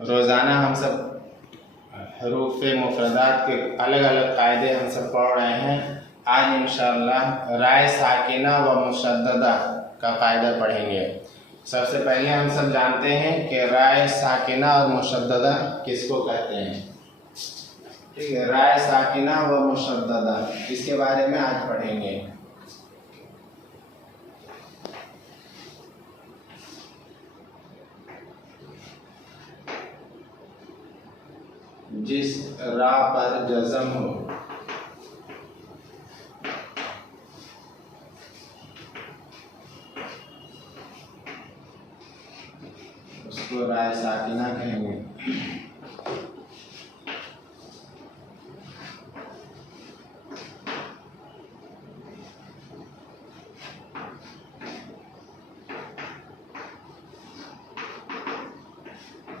रोज़ाना हम सब हरूफ मुफ़रदात के अलग अलग कायदे हम सब पढ़ रहे हैं। आज इंशाअल्लाह राय साकिना व मुशद्ददा का कायदा पढ़ेंगे। सबसे पहले हम सब जानते हैं कि राय साकिना और मुशद्ददा किसको कहते हैं। ठीक है, राय साकिना व मुशद्ददा इसके बारे में आज पढ़ेंगे। जिस रा पर जज़म हो उसको राय साकिना कहेंगे।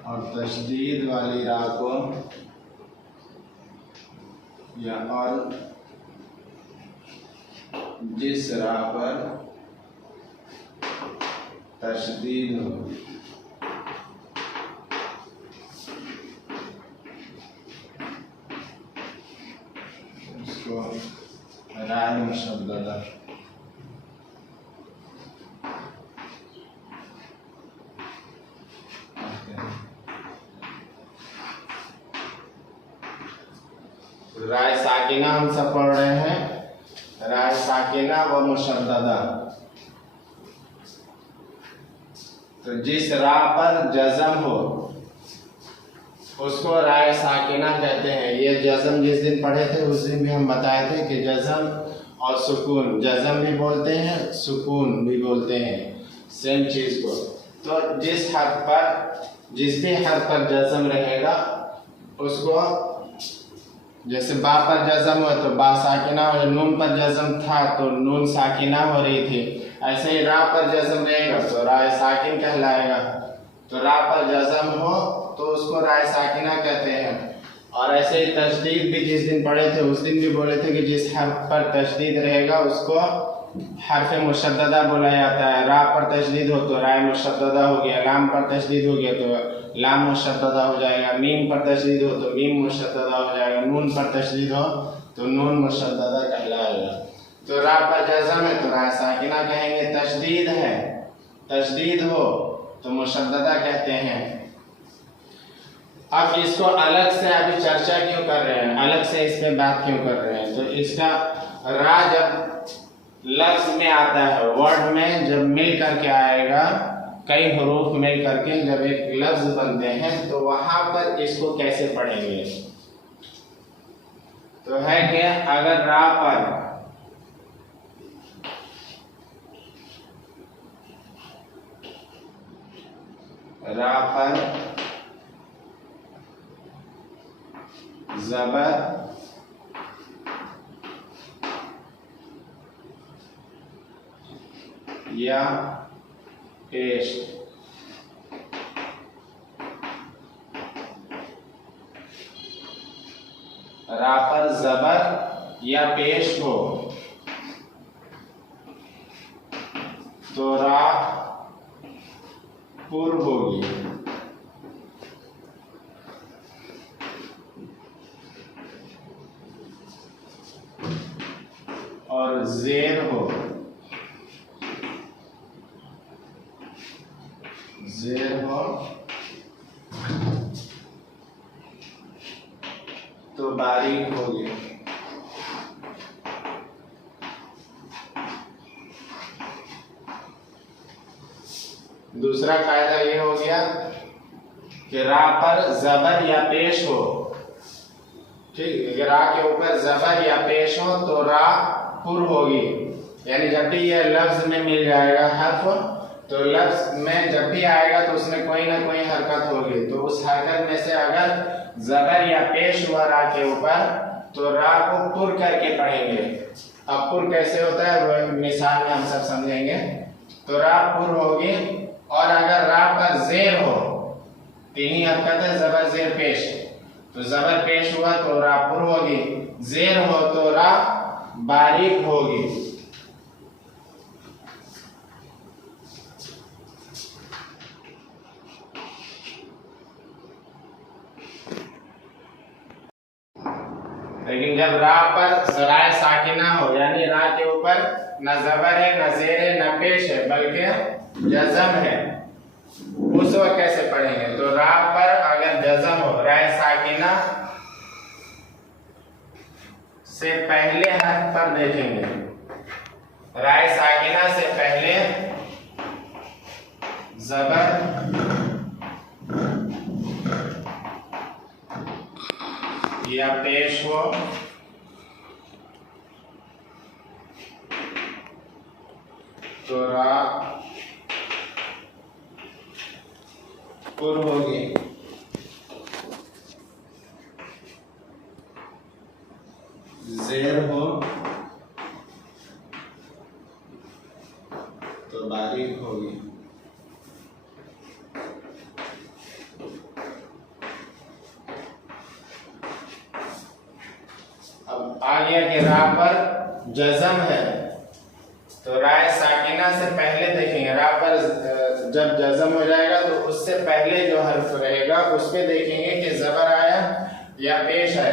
और तशदीद वाली रा को या और जिस रा पर तशदीद हो उसको राय मुशद्ददा। राय साकिना हम सब पढ़ रहे हैं। राय साकिना व मुशद्ददा, तो जिस रा पर जज़म हो उसको राय साकिना कहते हैं। ये जज़म जिस दिन पढ़े थे उस दिन भी हम बताए थे कि जज़म और सुकून, जज़म भी बोलते हैं सुकून भी बोलते हैं, सेम चीज़ को। तो जिस हर्फ पर जिस भी हर्फ पर जज़म रहेगा उसको, जैसे बा पर जज़म हो तो बा साकिना हो, नून पर जज़म था तो नून साकिना हो रही थी। ऐसे ही रा पर जज़म रहेगा तो राय साकिन कहलाएगा। तो रा पर जज़म हो तो उसको राय साकिना कहते हैं। और ऐसे ही तशदीद भी जिस दिन पढ़े थे उस दिन भी बोले थे कि जिस हर्फ पर तशदीद रहेगा उसको हर्फ मुशद्ददा बोला जाता है। रा पर तशदीद हो तो राय मुशद्ददा हो गया, लाम पर तशदीद हो गया तो लाम मुशद्ददा हो जाएगा, मीम पर तशदीद हो तो मीम मुशद्ददा हो जाएगा, नून पर तशदीद हो तो नून मुशद्ददा कहलाएगा। तो रा पर जज़म है तो राय साकिना कहेंगे। तशदीद है, तशदीद हो तो मुशद्ददा कहते हैं। अब इसको अलग से अभी चर्चा क्यों कर रहे हैं, अलग से इस पे बात क्यों कर रहे हैं, तो इसका रा जब लफ्ज में आता है, वर्ड में जब मिल करके आएगा, कई हरूफ मिल करके जब एक लफ्ज बनते हैं तो वहां पर इसको कैसे पढ़ेंगे। तो है कि अगर रा पर ज़बर या पेश, रा पर ज़बर या पेश हो तो रा पुर होगी। और ज़ेर हो, ज़ेर हो तो बारीक होगी। दूसरा कायदा ये हो गया कि रा पर ज़बर या पेश हो, ठीक, रा के ऊपर ज़बर या पेश हो तो रा पुर होगी। यानी जब भी ये लफ्ज में मिल जाएगा हर्फ तो लफ्ज में जब भी आएगा तो उसमें कोई ना कोई हरकत होगी। तो उस हरकत में से अगर ज़बर या पेश हुआ रा के ऊपर तो रा को पुर करके पढ़ेंगे। अब पुर कैसे होता है वो मिसाल में हम सब समझेंगे। तो रा पुर होगी। और अगर रा पर ज़ेर हो, तीन ही हरकत है ज़बर ज़ेर पेश, तो ज़बर पेश हुआ तो रा पुर होगी, ज़ेर हो तो रा बारीक होगी। लेकिन जब रा पर राय साकिना हो, यानी रा के ऊपर न जबर है, न जेर है, न पेश है, बल्कि जज़म है, उस वक्त कैसे पढ़ेंगे? तो रा पर अगर जज़म हो, राय साकिना से पहले हर्फ पर देखेंगे, राय साकिना से पहले जबर या पेश हो तो रा पुर होगी, जेर हो तो बारीक होगी। अब आ गया कि रा पर जज़म है तो राय साकिना से पहले देखेंगे, रा पर जब जज़म हो जाएगा तो उससे पहले जो हर्फ रहेगा उस पे देखेंगे कि जबर आया या पेश है।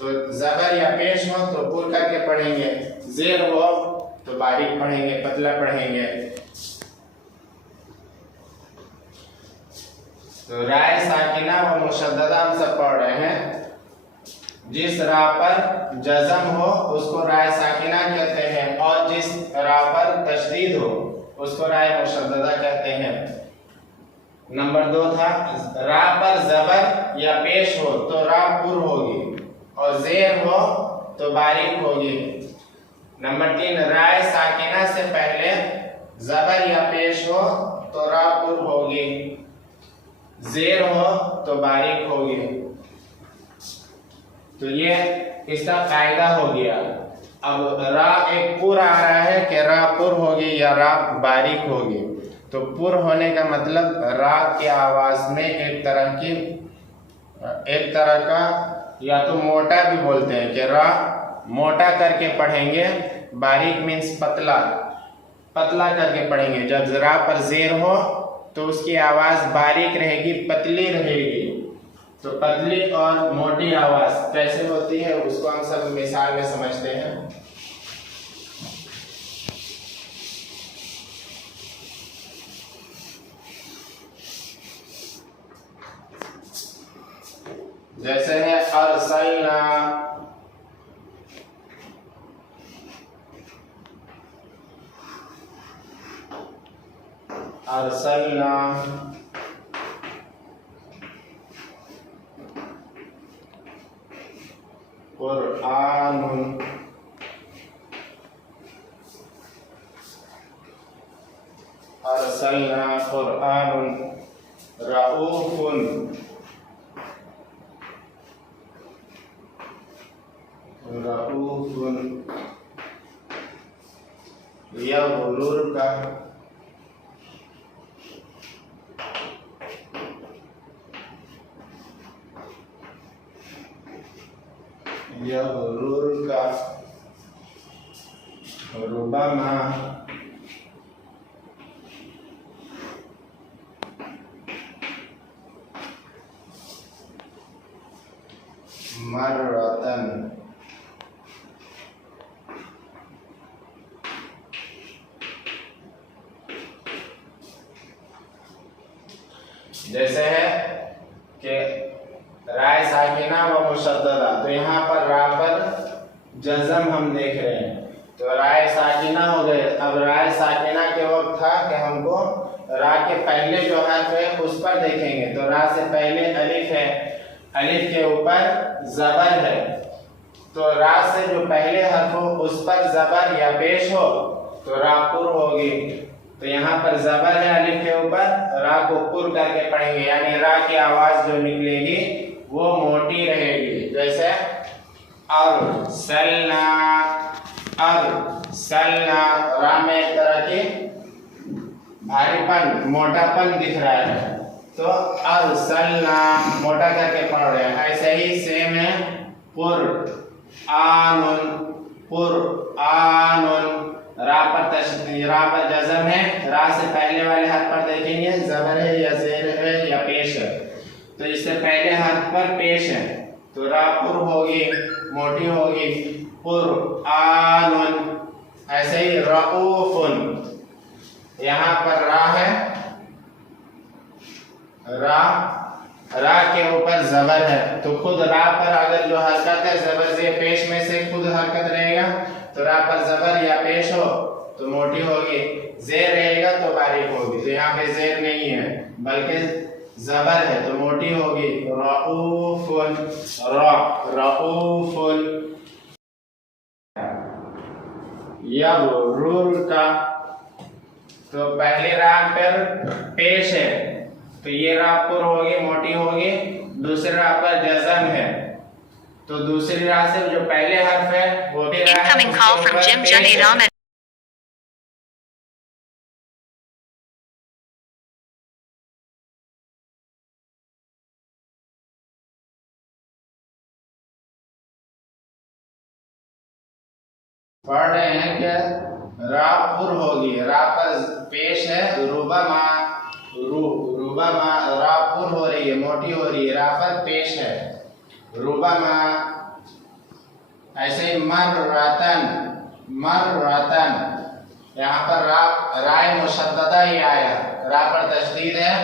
तो जबर या पेश हो तो पुर करके पढ़ेंगे, जेर हो तो बारीक पढ़ेंगे, पतला पढ़ेंगे। तो राय साकिना व मुशद्ददा हम सब पढ़ रहे हैं। जिस रा पर जज़म हो उसको राय साकिना कहते हैं और जिस रा पर तशदीद हो उसको राय मुशद्ददा कहते हैं। नंबर 2 था रा पर जबर या पेश हो तो रा पुर होगी और जेर हो तो बारीक होगी। नंबर 3 राय साकिना से पहले जबर या पेश हो तो रा पुर होगी, जेर हो तो बारीक होगी। तो ये इसका कायदा हो गया। अब रा एक पुर आ रहा है कि रा पुर होगी या रा बारीक होगी। तो पुर होने का मतलब रा की आवाज में एक तरह का या तो मोटा भी बोलते हैं कि रा मोटा करके पढ़ेंगे, बारीक मीन्स पतला, पतला करके पढ़ेंगे। जब रा पर जेर हो तो उसकी आवाज बारीक रहेगी, पतली रहेगी। तो पतली और मोटी आवाज कैसे होती है उसको हम सब मिसाल में समझते हैं। जैसे है अरसलना, अरसलना, कुरआनुन, अरसलना कुरआनुन, रऊफुन, रऊफुन, यग़रुरका, यग़रुरका, रुबमा, मर्रतन। जैसे है कि राय साकिना व मुशद्ददा, तो यहाँ पर रा पर जज़म हम देख रहे हैं तो राय साकिना हो गए। अब राय साकिना के वक्त था कि हमको रा के पहले जो हर्फ है उस पर देखेंगे। तो रा से पहले अलिफ है, अलिफ के ऊपर जबर है, तो रा से जो पहले हर्फ हो उस पर जबर या पेश हो तो रा पुर होगी। तो यहाँ पर जबर है अलिफ के ऊपर, रा को पुर करके पढ़ेंगे, यानी रा की आवाज जो निकलेगी वो मोटी रहेगी। जैसे अरसलना, अरसलना, रा में एक तरह की भारीपन, मोटापन दिख रहा है तो अरसलना मोटा करके पढ़ रहे हैं। ऐसे ही सेम है पुर आनुन, पुर आनुन, रा पर जज़म है, रा से पहले वाले हाथ पर देखेंगे जबर है या जेर है या पेश है। तो इससे पहले हाथ पर पेश है तो तो रा पुर होगी, मोटी होगी, पुर आनुन। ऐसे ही रऊफुन, यहाँ पर रा है, रा के ऊपर जबर है, तो खुद रा पर अगर जो हरकत है जबर से पेश में से खुद हरकत रहेगा, तो रा पर जबर या पेश हो तो मोटी होगी, जेर रहेगा तो बारीक होगी। तो यहाँ पे जेर नहीं है बल्कि जबर है तो मोटी होगी, रऊफुन, रऊफुन। यबरुर का, तो पहले रा पर पेश है तो ये रा पुर होगी, मोटी होगी, दूसरे रा पर जज़म है तो दूसरी रा से जो पहले हर्फ है वो भी रा है। Incoming call from Jim Junaid Ahmed. पढ़ रहे हैं क्या? रा पुर होगी, रा पर पेश है, रुबमा, रुबमा रा पुर हो रही है, मोटी हो रही है, रा पर पेश है, रुबमा। ऐसे ही मर्रतन, मर्रतन, यहाँ पर राय मुशद्ददा ही आया, रा पर तशदीद है,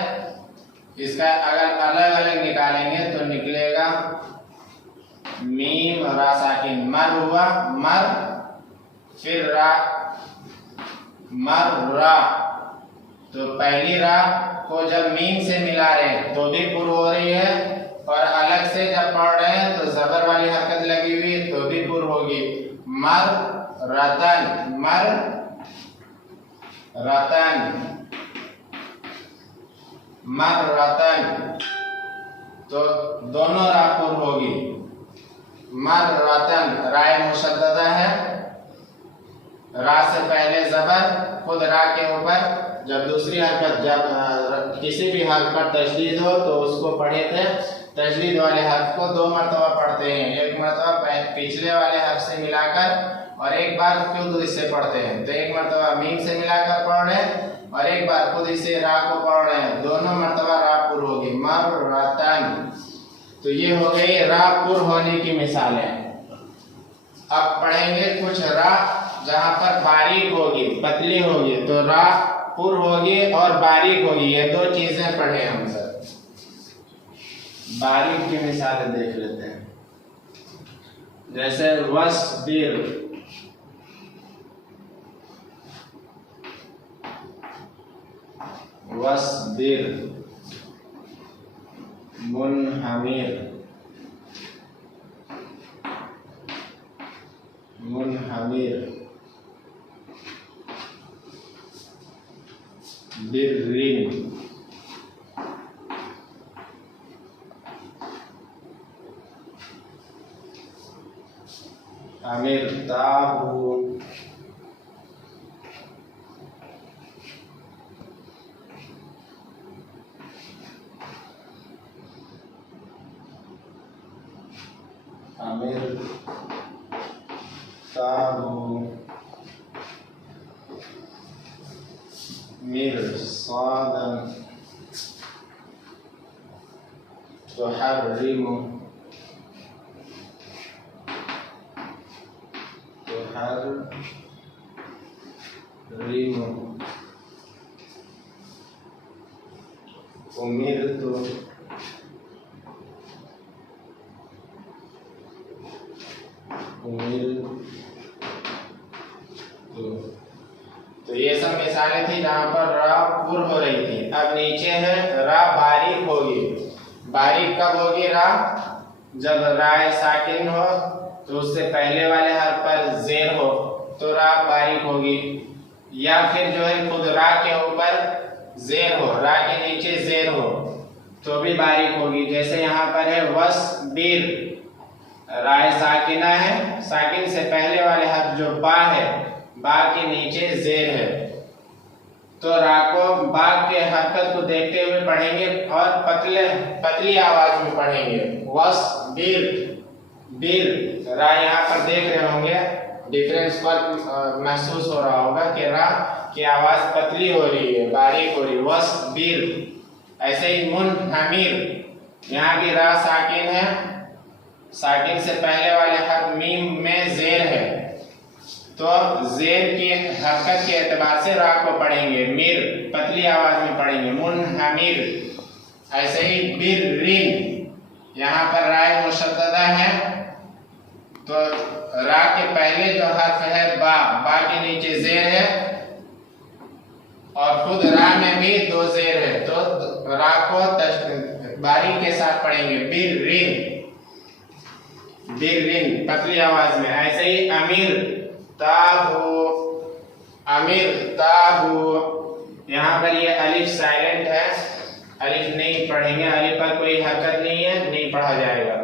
इसका अगर अलग अलग निकालेंगे तो निकलेगा मीम रा साकिन, मर हुआ, मर, फिर रा, मर्रा। तो पहली रा को जब मीम से मिला रहे हैं तो भी पुर हो रही है, और अलग से जब पढ़ रहे हैं तो जबर वाली हरकत लगी हुई तो भी पुर होगी। मर रतन, मर रतन, मर रतन, तो दोनों रा पुर होगी। मर रतन राय मुशद्ददा है, रा से पहले जबर, खुद रा के ऊपर जब दूसरी हरकत, जब किसी भी हर्फ पर तशदीद हो तो उसको पढ़े थे, तशदीद वाले हर्फ को 2 मरतबा पढ़ते हैं, एक मरतबा पिछले वाले हर्फ से मिलाकर और एक बार खुद इससे पढ़ते हैं। तो एक मरतबा मीम से मिलाकर पढ़ रहे हैं और एक बार खुद इसे रा को पढ़ रहे हैं, दोनों मरतबा रा पुर होगी, मर्रतन। तो ये हो गई रा पुर होने की मिसालें। अब पढ़ेंगे कुछ रा जहां पर बारीक होगी, पतली होगी, तो रा पुर होगी और बारीक होगी, ये 2 चीजें पढ़े हम सर। बारीक की मिसालें देख लेते हैं, जैसे वस्बिर, वस्बिर, मुनहमिर, मुनहमिर, बिर्रिन, अमिरताबु, अमिरताबु, मिरसादन, तुहर्रिमु, तुहर्रिमु, उमिरतु, उमिरतु। तो ये सब मिसालें थी जहां पर रा पुर हो रही थी। अब नीचे है रा बारीक होगी। बारीक कब होगी रा? जब राय साकिन हो तो उससे पहले वाले हर्फ पर जेर हो तो रा बारीक होगी, या फिर जो है खुद रा के ऊपर जेर हो, रा के नीचे जेर हो तो भी बारीक होगी। जैसे यहाँ पर है वस्बिर, राय साकिना है, साकिन से पहले वाले हर्फ जो बा है, बा के नीचे जेर है, तो रा को बा के हरकत को देखते हुए पढ़ेंगे और पतली आवाज में पढ़ेंगे। वस्बिर, बिर, रा यहाँ पर देख रहे होंगे, डिफरेंस पर महसूस हो रहा होगा कि रा की आवाज पतली हो रही है, बारीक हो रही है। वस्बिर। ऐसे ही मुनहमिर, यहाँ की रा साकिन है, साकिन से पहले वाले हर्फ मीम में जेर है, तो जेर की हरकत के एतबार से रा को पढ़ेंगे, मिर पतली आवाज में पढ़ेंगे, मुनहमिर। ऐसे ही बिर्रिन, यहाँ पर राय मुशद्ददा है, तो रा के पहले जो हर्फ है बा के नीचे जेर है, और खुद रा में भी दो जेर है, तो रा को बारीक के साथ पढ़ेंगे, बिर्रिन बिर्रिन पतली आवाज में। ऐसे ही अमीर ताबू, अमीर ताबू, यहाँ पर ये अलिफ साइलेंट है, अलिफ नहीं पढ़ेंगे, अलिफ पर कोई हरकत नहीं है, नहीं पढ़ा जाएगा।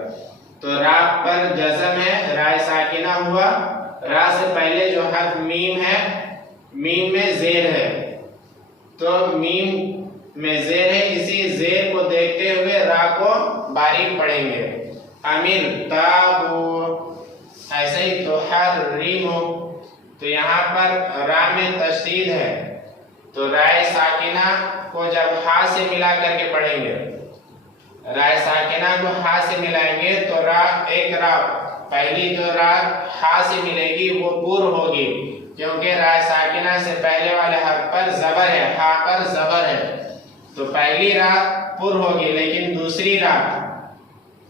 तो रा पर जज़म है, राय साकिना हुआ, रा से पहले जो हर्फ मीम है, मीम में जेर है, तो मीम में जेर है, इसी जेर को देखते हुए रा को बारीक पढ़ेंगे, अमीर ताबू। ऐसे ही तुहर्रिमु, तो यहाँ पर रा में तशदीद है, तो राय साकिना को जब हा से मिला करके पढ़ेंगे, राय साकिना को हा से मिलाएंगे तो रा एक रा, पहली जो रा हा से मिलेगी वो पूर होगी, क्योंकि राय साकिना से पहले वाले हर्फ पर जबर है, हा पर जबर है, तो पहली रा पुर होगी, लेकिन दूसरी रा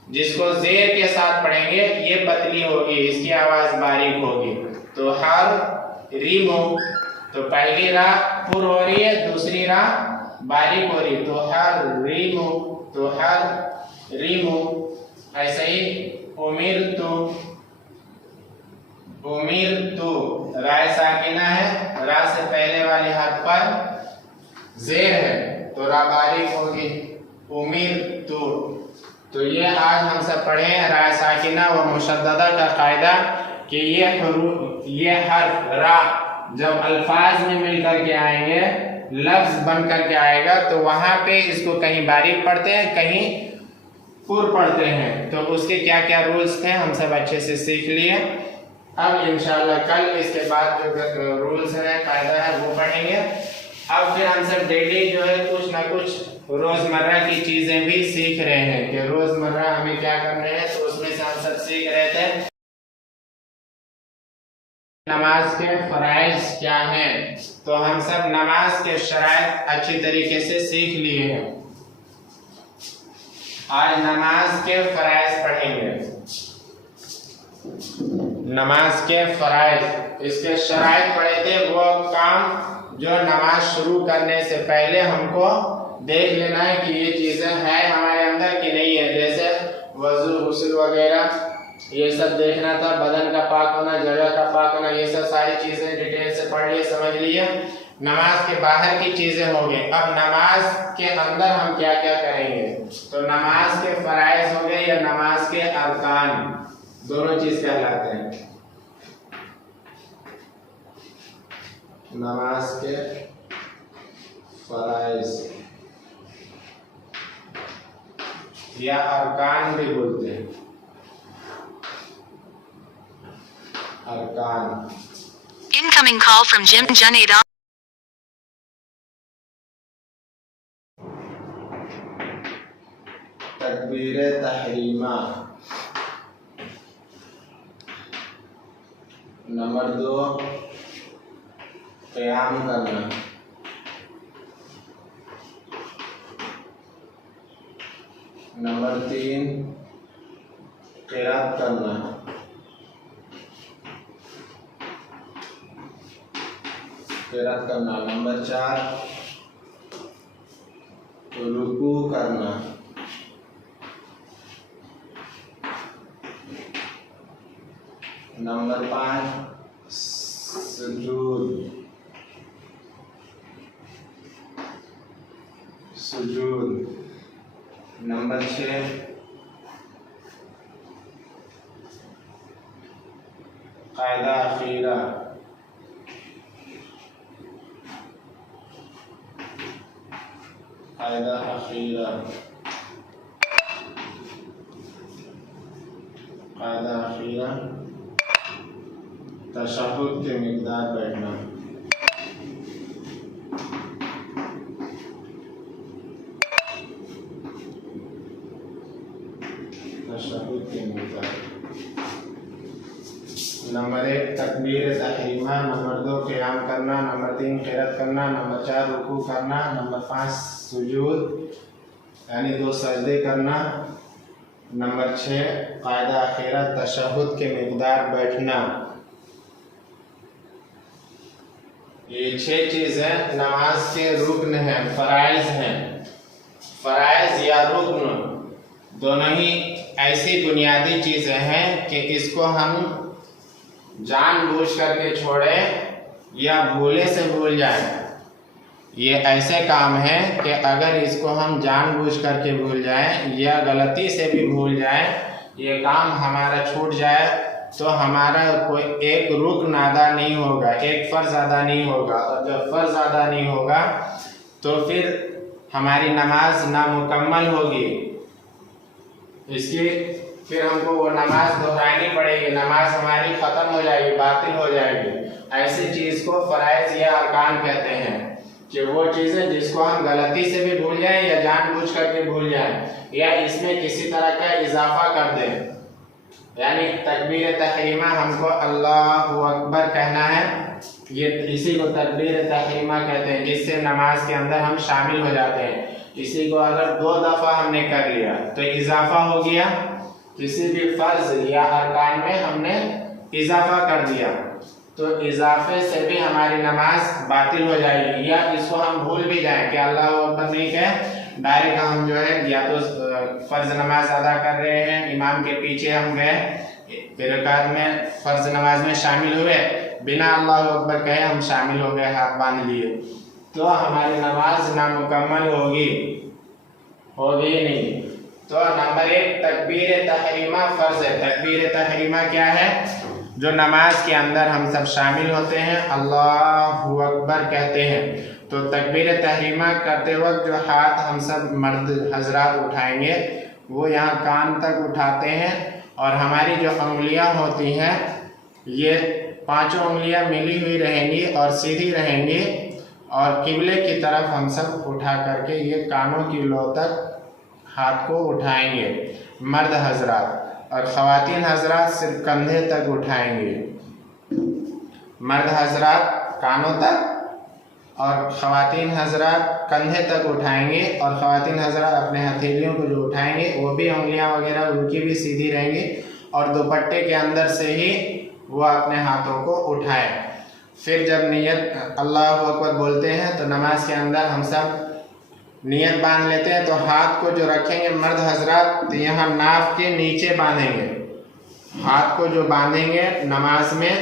जिसको जेर के साथ पढ़ेंगे ये पतली होगी, इसकी आवाज बारीक होगी। तो हर रिमो, तो पहली रा पुर हो रही है, दूसरी रा बारीक हो रही, तो हर रिमो, तो हर रिमो। ऐसे ही उमिर तो राय साकिना है, रा से पहले वाले हर्फ पर जेर है, तो रा बारीक होगी, उमिर तो ये आज हम सब पढ़े राय साकिना व मुशद्ददा का कायदा, कि ये हर्फ रा जब अल्फाज में मिल करके आएंगे, लफ्ज बन करके आएगा, तो वहां पे इसको कहीं बारीक पढ़ते हैं, कहीं पुर पढ़ते हैं, तो उसके क्या क्या रूल्स थे हम सब अच्छे से सीख लिए। अब इंशाल्लाह कल इसके बाद जो रूल्स है, कायदा है, वो पढ़ेंगे। अब फिर हम सब डेली जो है कुछ ना कुछ रोजमर्रा की चीजें भी सीख रहे हैं, कि रोजमर्रा हमें क्या करना है, तो उसमें से हम सब सीख रहे थे नमाज के फराइज क्या हैं, तो हम सब नमाज के शराइत अच्छी तरीके से सीख लिए हैं। आज नमाज के फराइज पढ़ेंगे, नमाज के फराइज, इसके शराइत पढ़े थे, वो काम जो नमाज शुरू करने से पहले हमको देख लेना है कि ये चीजें हैं हमारे अंदर कि नहीं है, जैसे वजू, गुस्ल वगैरह, ये सब देखना था, बदन का पाक होना, जगह का पाक होना, ये सब सारी चीजें डिटेल से पढ़ लिए, समझ लिए। नमाज के बाहर की चीजें हो गई, अब नमाज के अंदर हम क्या क्या करेंगे, तो नमाज के फराइज हो गए या नमाज के अरकान, दोनों चीज कहलाते हैं। नमाज के फराइज या अरकान भी बोलते हैं, अरकान। Incoming call from Jim Junaid. तकबीर तहरीमा, नंबर 2 क़याम करना, नंबर 3 क़िरात करना, नंबर 4 रुकू करना, नंबर 5 सुजूद, नंबर 6 कायदा अखीरा, कायदा अखीरा, कायदा अखीरा, तशहुद के मिक़दार बैठना। तशहुद की मिक़दार। नंबर 1 तकबीर तहरीमा, नंबर 2 क़ियाम करना, नंबर 3 क़िरात करना, नंबर 4 रुकू करना, नंबर 5 सुजूद यानी 2 सजदे करना, नंबर 6 क़ायदा अखीरा तशहुद के मिक़दार बैठना। ये 6 चीज़ें नमाज के रुकन हैं, फ़राइज़ हैं। फ़राइज़ या रुकन दोनों ही ऐसी बुनियादी चीज़ें हैं कि इसको हम जानबूझ करके छोड़ें या भूले से भूल जाएं। ये ऐसे काम हैं कि अगर इसको हम जानबूझ करके भूल जाएं या गलती से भी भूल जाएं, ये काम हमारा छूट जाए तो हमारा कोई एक रुकन अदा नहीं होगा, एक फ़र्ज़ अदा नहीं होगा। और जब फ़र्ज़ अदा नहीं होगा तो फिर हमारी नमाज नामुकम्मल होगी। इसकी फिर हमको वो नमाज दोहरानी पड़ेगी, नमाज हमारी ख़त्म हो जाएगी, बातिल हो जाएगी। ऐसी चीज़ को फ़राइज़ या अरकान कहते हैं कि वो चीज़ें जिसको हम गलती से भी भूल जाएं या जानबूझ करके भूल जाएं या इसमें किसी तरह का इजाफा कर दें। यानी तकबीर तहरीमा हमको अल्लाहु अकबर कहना है, ये इसी को तकबीर तहरीमा कहते हैं, जिससे नमाज के अंदर हम शामिल हो जाते हैं। इसी को अगर 2 दफ़ा हमने कर लिया तो इजाफा हो गया, किसी भी फ़र्ज़ या अरकान में हमने इजाफा कर दिया तो इजाफे से भी हमारी नमाज बातिल हो जाएगी। या इसको हम भूल भी जाएं कि अल्लाह अकबर नहीं कहे, डायरेक्ट हम जो है या तो फ़र्ज़ नमाज अदा कर रहे हैं, इमाम के पीछे हम गए, फिर रकात में फ़र्ज़ नमाज में शामिल हुए, बिना अल्लाह अकबर कहे हम शामिल हो गए, हाथ बांध लिए, तो हमारी नमाज नामुकम्मल होगी नहीं। तो नंबर 1 तकबीर तहरीमा फ़र्ज़ है। तकबीर तहरीमा क्या है? जो नमाज के अंदर हम सब शामिल होते हैं, अल्लाहु अकबर कहते हैं। तो तकबीर तहरीमा करते वक्त जो हाथ हम सब मर्द हजरात उठाएंगे वो यहाँ कान तक उठाते हैं और हमारी जो उंगलियाँ होती हैं ये 5 उंगलियाँ मिली हुई रहेंगी और सीधी रहेंगी और किबले की तरफ हम सब उठा करके ये कानों की लो तक हाथ को उठाएंगे मर्द हजरात, और ख़वातीन हजरात सिर्फ कंधे तक उठाएंगे। मर्द हजरात कानों तक और ख़वातीन हजरात कंधे तक उठाएंगे, और ख़वातीन हजरात अपने हथेलियों को जो उठाएंगे वो भी उंगलियां वगैरह उनकी भी सीधी रहेंगी और दुपट्टे के अंदर से ही वो अपने हाथों को उठाएं। फिर जब नियत अल्लाहु अकबर बोलते हैं तो नमाज के अंदर हम सब नियत बांध लेते हैं। तो हाथ को जो रखेंगे मर्द हजरात तो यहाँ नाफ के नीचे बांधेंगे। हाथ को जो बांधेंगे नमाज में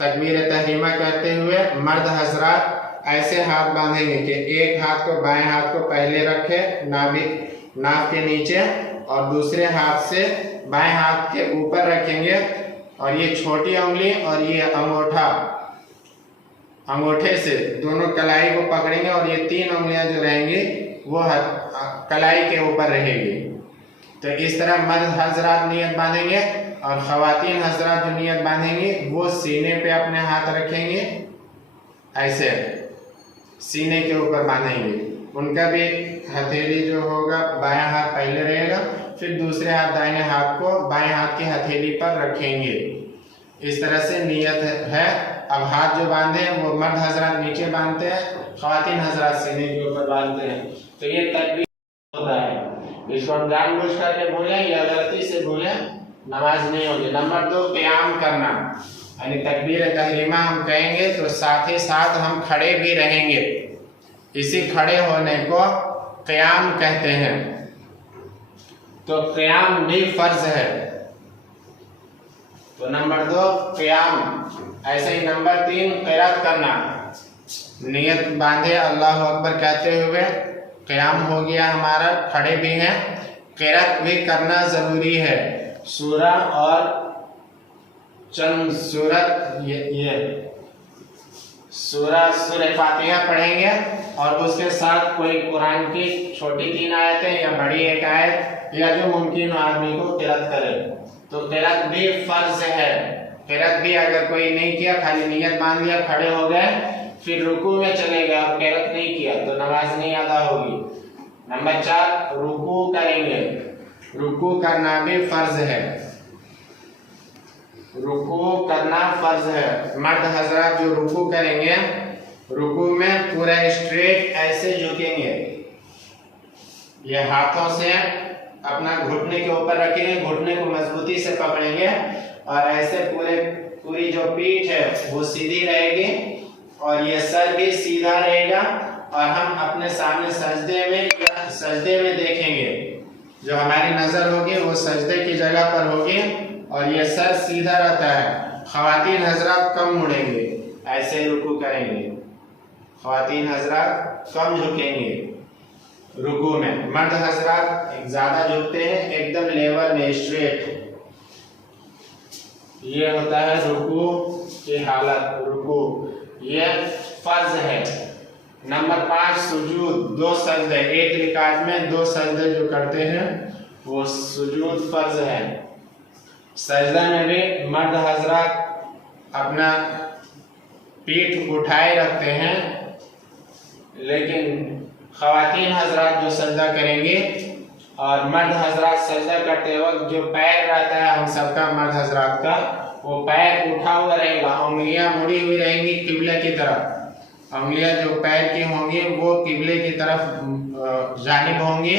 तकबीर तहरीमा करते हुए मर्द हजरात ऐसे हाथ बांधेंगे कि एक हाथ को बाएं हाथ को पहले रखे नाफ के नीचे और दूसरे हाथ से बाएं हाथ के ऊपर रखेंगे, और ये छोटी उंगली और ये अंगूठे से दोनों कलाई को पकड़ेंगे और ये 3 उंगलियां जो रहेंगी वो कलाई के ऊपर रहेगी। तो इस तरह मर्द हजरात नियत बांधेंगे और ख़वातीन हजरात जो नियत बांधेंगी वो सीने पे अपने हाथ रखेंगे, ऐसे सीने के ऊपर बांधेंगे। उनका भी हथेली जो होगा बायां हाथ पहले रहेगा, फिर दूसरे हाथ दाहिने हाथ को बाएं हाथ की हथेली पर रखेंगे। इस तरह से नियत है। अब हाथ जो बांधे हैं वो मर्द हजरात नीचे बांधते हैं, ख़वातीन हजरात सीने के ऊपर बांधते हैं। तो ये तकबीर होता है, इसको हम जानबूझ करके भूलें या गलती से भूलें नमाज नहीं होगी। नंबर 2 क़ियाम करना, यानी तकबीर तहरीमा हम कहेंगे तो साथ ही साथ हम खड़े भी रहेंगे। इसी खड़े होने को क़ियाम कहते हैं। तो क़ियाम भी फ़र्ज़ है। तो नंबर 2 क़ियाम। ऐसे ही नंबर 3 क़िरात करना, नियत बांधे अल्लाहु अकबर कहते हुए क़ियाम हो गया हमारा, खड़े भी हैं। क़िरात भी करना ज़रूरी है। सूरा और चंद सूरत ये सूरह फातिहा पढ़ेंगे और उसके साथ कोई कुरान की छोटी 3 आयतें या बड़ी 1 आयत या जो मुमकिन आदमी को क़िरात करे। तो क़िरात भी फ़र्ज़ है। क़िरात भी अगर कोई नहीं किया, खाली नियत बांध लिया, खड़े हो गए, फिर रुकू में चले गए और क़िरात नहीं किया तो नमाज नहीं अदा होगी। नंबर 4 रुकू करेंगे। रुकू करना भी फर्ज है, रुकू करना फर्ज है। मर्द हजरात जो रुकू करेंगे, रुकू में पूरा स्ट्रेट ऐसे झुकेंगे, ये हाथों से अपना घुटने के ऊपर रखेंगे, घुटने को मजबूती से पकड़ेंगे और ऐसे पूरी जो पीठ है वो सीधी रहेगी और ये सर भी सीधा रहेगा। और हम अपने सामने सजदे में देखेंगे, जो हमारी नजर होगी वो सजदे की जगह पर होगी और ये सर सीधा रहता है। ख्वातीन हजरात कम मुड़ेंगे, ऐसे रुकू करेंगे, ख्वातीन हजरात कम झुकेंगे रुकू में। मर्द हजरात ज्यादा झुकते हैं, एकदम लेवल में स्ट्रेट। ये होता है रुकू की हालत, रुकू ये फर्ज है। नंबर 5 सुजूद, 2 सजदे, एक रिकात में 2 सजदे जो करते हैं वो सुजूद फर्ज है। सजदा में भी मर्द हजरात अपना पीठ उठाए रखते हैं, लेकिन ख्वातीन हजरात जो सजदा करेंगे और मर्द हजरात सजदा करते वक्त जो पैर रहता है हम सबका, मर्द हजरात का, वो पैर उठा हुआ रहेगा, उंगलियां मुड़ी हुई रहेंगी किबले की तरफ। उंगलियां जो पैर की होंगी वो किबले की तरफ जानिब होंगी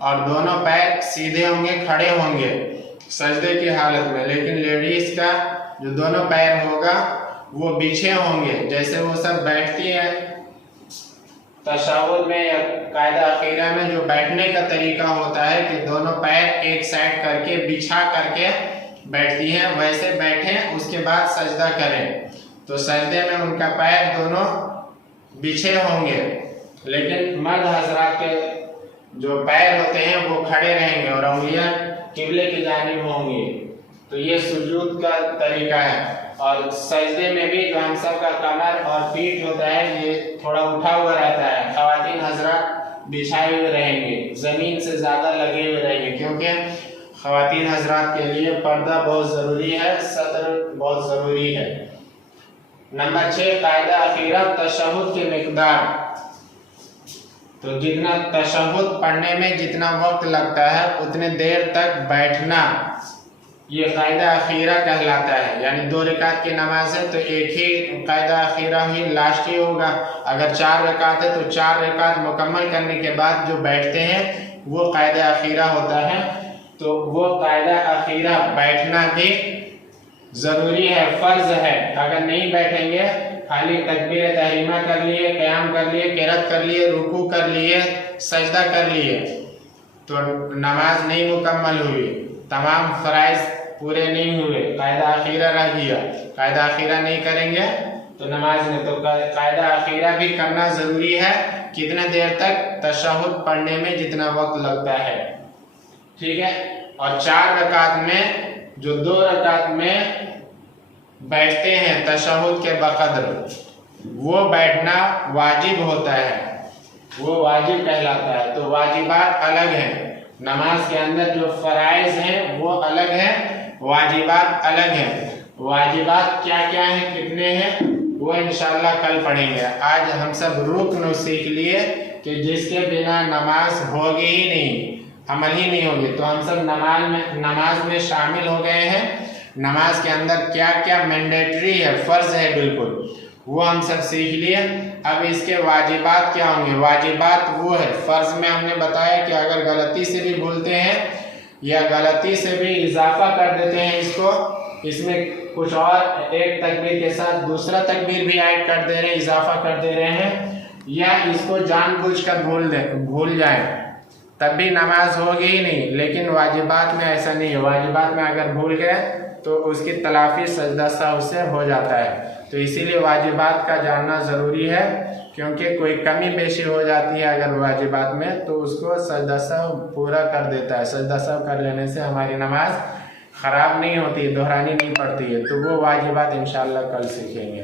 और दोनों पैर सीधे होंगे, खड़े होंगे सजदे की हालत में। लेकिन लेडीज का जो दोनों पैर होगा वो पीछे होंगे, जैसे वो सब बैठती है तशहुद में या कायदा अखीरा में जो बैठने का तरीका होता है कि दोनों पैर एक साइड करके बिछा करके बैठती हैं, वैसे बैठें उसके बाद सजदा करें। तो सजदे में उनका पैर दोनों बिछे होंगे, लेकिन मर्द हजरात के जो पैर होते हैं वो खड़े रहेंगे और उंगलियां किबले की जानिब होंगी। तो ये सुजूद का तरीका है। और सजदे में भी जो हम सब का कमर और पीठ होता है ये थोड़ा उठा हुआ रहता है। ख्वातीन हजरात बिछाए हुए रहेंगे, जमीन से ज्यादा लगे हुए रहेंगे, क्योंकि ख्वातीन हजरात के लिए पर्दा बहुत जरूरी है, सतर बहुत जरूरी है। नंबर 6 कायदा अखीरा तशहुद की मिकदार। तो जितना तशहुद पढ़ने में जितना वक्त लगता है उतने देर तक बैठना, ये कायदा अखीरा कहलाता है। यानी 2 रकात की नमाज है तो एक ही कायदा अखीरा ही लास्ट ही होगा। अगर 4 रकात है तो 4 रकात मुकम्मल करने के बाद जो बैठते हैं वो कायदा अखीरा होता है। तो वो कायदा अखीरा बैठना भी जरूरी है, फर्ज है। अगर नहीं बैठेंगे, खाली तकबीर तहरीमा कर लिए, क़याम कर लिए, क़िरात कर लिए, रुकू कर लिए, सजदा कर लिए, तो नमाज नहीं मुकम्मल हुई, तमाम फराइज पूरे नहीं हुए, कायदा अखीरा रह गया। कायदा अखीरा नहीं करेंगे तो नमाज में, तो कायदा अखीरा भी करना जरूरी है। कितने देर तक? तशहुद पढ़ने में जितना वक्त लगता है, ठीक है। और 4 रकात में जो 2 रकात में बैठते हैं तशहुद के बकदर, वो बैठना वाजिब होता है, वो वाजिब कहलाता है। तो वाजिबात अलग हैं, नमाज के अंदर जो फराइज हैं वो अलग हैं, वाजिबात अलग हैं। वाजिबात क्या क्या हैं, कितने हैं, वो इंशाल्लाह कल पढ़ेंगे। आज हम सब रुकन सीख लिए कि जिसके बिना नमाज होगी ही नहीं, अमल ही नहीं होगी। तो हम सब नमाज में शामिल हो गए हैं। नमाज के अंदर क्या क्या मैंडेटरी है, फर्ज है बिल्कुल, वो हम सब सीख लिए। अब इसके वाजिबात क्या होंगे? वाजिबात वो है, फर्ज में हमने बताया कि अगर गलती से भी भूलते हैं या गलती से भी इजाफा कर देते हैं इसमें कुछ और एक तकबीर के साथ दूसरा तकबीर भी ऐड कर दे रहे हैं, इजाफा कर दे रहे हैं, या इसको जानबूझकर भूल जाए, तब भी नमाज होगी ही नहीं। लेकिन वाजिबात में ऐसा नहीं है। वाजिबात में अगर भूल गए तो उसकी तलाफी सजदा सहव से हो जाता है। तो इसीलिए वाजिबात का जानना ज़रूरी है, क्योंकि कोई कमी पेशी हो जाती है अगर वाजिबात में तो उसको सजदा सहव पूरा कर देता है। सजदा सहव कर लेने से हमारी नमाज ख़राब नहीं होती, दोहरानी नहीं पड़ती है। तो वो वाजिबात इंशाअल्लाह कल सीखेंगे।